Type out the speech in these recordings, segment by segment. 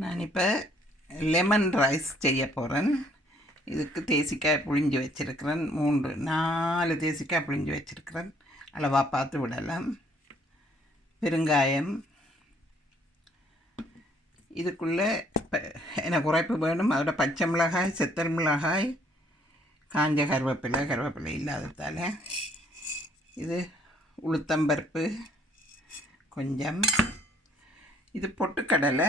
நான் இப்போ lemon rice செய்ய போகிறேன். இதுக்கு தேசிக்காய் புழிஞ்சு வச்சுருக்கிறேன். 4 தேசிக்காய் புழிஞ்சு வச்சுருக்கிறேன். அளவாக பார்த்து விடலாம். பெருங்காயம், இதுக்குள்ளே எனக்கு உரைப்பு வேணும். அதோட பச்சை மிளகாய், செத்தல் மிளகாய், காஞ்ச கருவேப்பிலை இல்லாததால் இது உளுத்தம்பருப்பு கொஞ்சம். இது பொட்டுக்கடலை.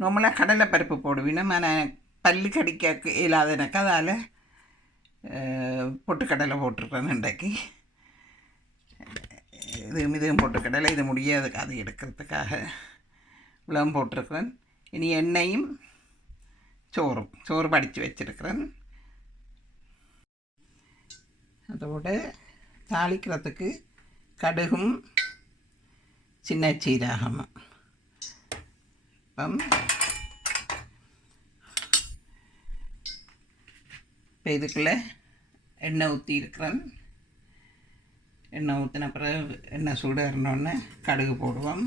நார்மலாக கடலை பருப்பு போடுவேன். ஆனால் பல்லு கடிக்க இல்லாத எனக்கு அதால் பொட்டுக்கடலை போட்டிருக்கேன் இன்றைக்கு. இதுவும் பொட்டுக்கடலை. இது முடியாது அது எடுக்கிறதுக்காக இவ்வளவும் போட்டிருக்கிறேன். இனி எண்ணெயும் சோறு படித்து வச்சுருக்கிறேன். அதோடு தாளிக்கிறதுக்கு கடுகும் சின்ன சீரகமும். இப்போ இதுக்குள்ளே எண்ணெய் ஊற்றிருக்கிறேன். எண்ணெய் ஊற்றின பிறகு எண்ணெய் சூடு ஏறினோடனே கடுகு போடுவோம்.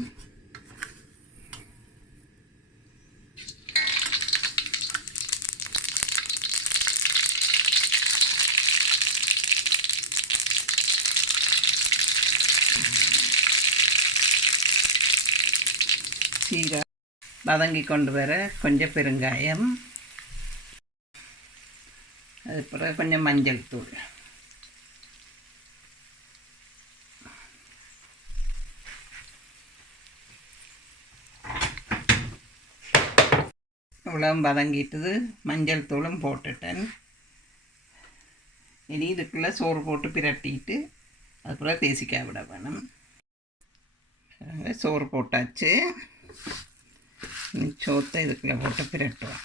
சீரகம் வதங்கி கொண்டு வர கொஞ்சம் பெருங்காயம், அது பிறகு கொஞ்சம் மஞ்சள் தூள், இவ்வளவும் வதங்கிட்டது. மஞ்சள் தூளும் போட்டுட்டேன். இனி இதுக்குள்ளே சோறு போட்டு பிரட்டிட்டு அதுக்குள்ளே தேசிக்காய் விட வேணும். சோறு போட்டாச்சு. சோத்தை இதுக்குள்ளே போட்டு பிரட்டுவோம்.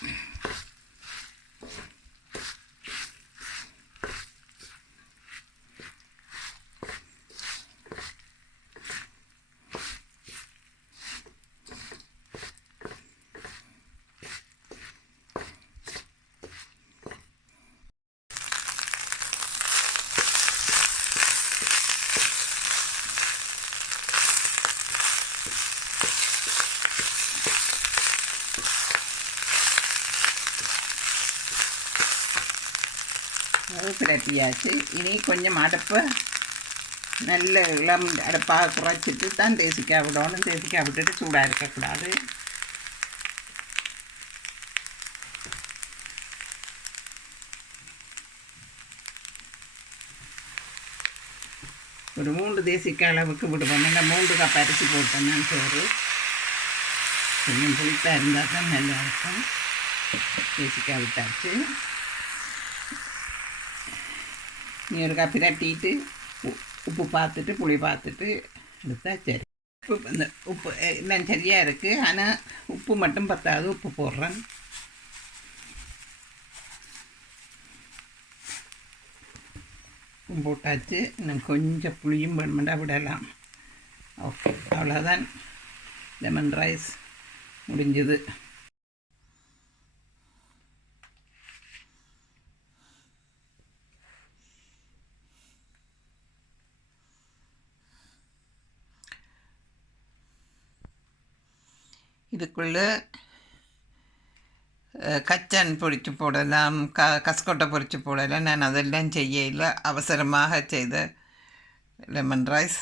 அது பிரட்டியாச்சு. இனி கொஞ்சம் அடுப்பை நல்ல இளம் அடுப்பாக குறைச்சிட்டு தான் தேசிக்காய் விடணும். தேசிக்காய் விட்டுட்டு சூடாக இருக்கக்கூடாது. ஒரு 3 தேசிக்காய் அளவுக்கு விடுவோம். நல்லா 3 கப் அரிசி போட்டேன் நான் சோறு. கொஞ்சம் புளிப்பாக இருந்தால் தான் நல்லா இருக்கும். தேசிக்காய் விட்டாச்சு. நீ ஒரு கப்பி பிரட்டிட்டு உப்பு பார்த்துட்டு புளி பார்த்துட்டு எடுத்தா சரி. இந்த உப்பு எல்லாம் சரியாக இருக்குது. ஆனால் உப்பு மட்டும் பத்தாது. உப்பு போடுறேன். உப்பு போட்டாச்சு. இன்னும் கொஞ்சம் புளியும் வேணுமெண்டா விடலாம். ஓகே, அவ்வளோதான். லெமன் ரைஸ் முடிஞ்சது. இதுக்குள்ளே கச்சான் பொரித்து போடலாம், கஸ்கொட்டை பொரித்து போடலாம். நான் அதெல்லாம் செய்யல. அவசரமாக செய்த லெமன் ரைஸ்.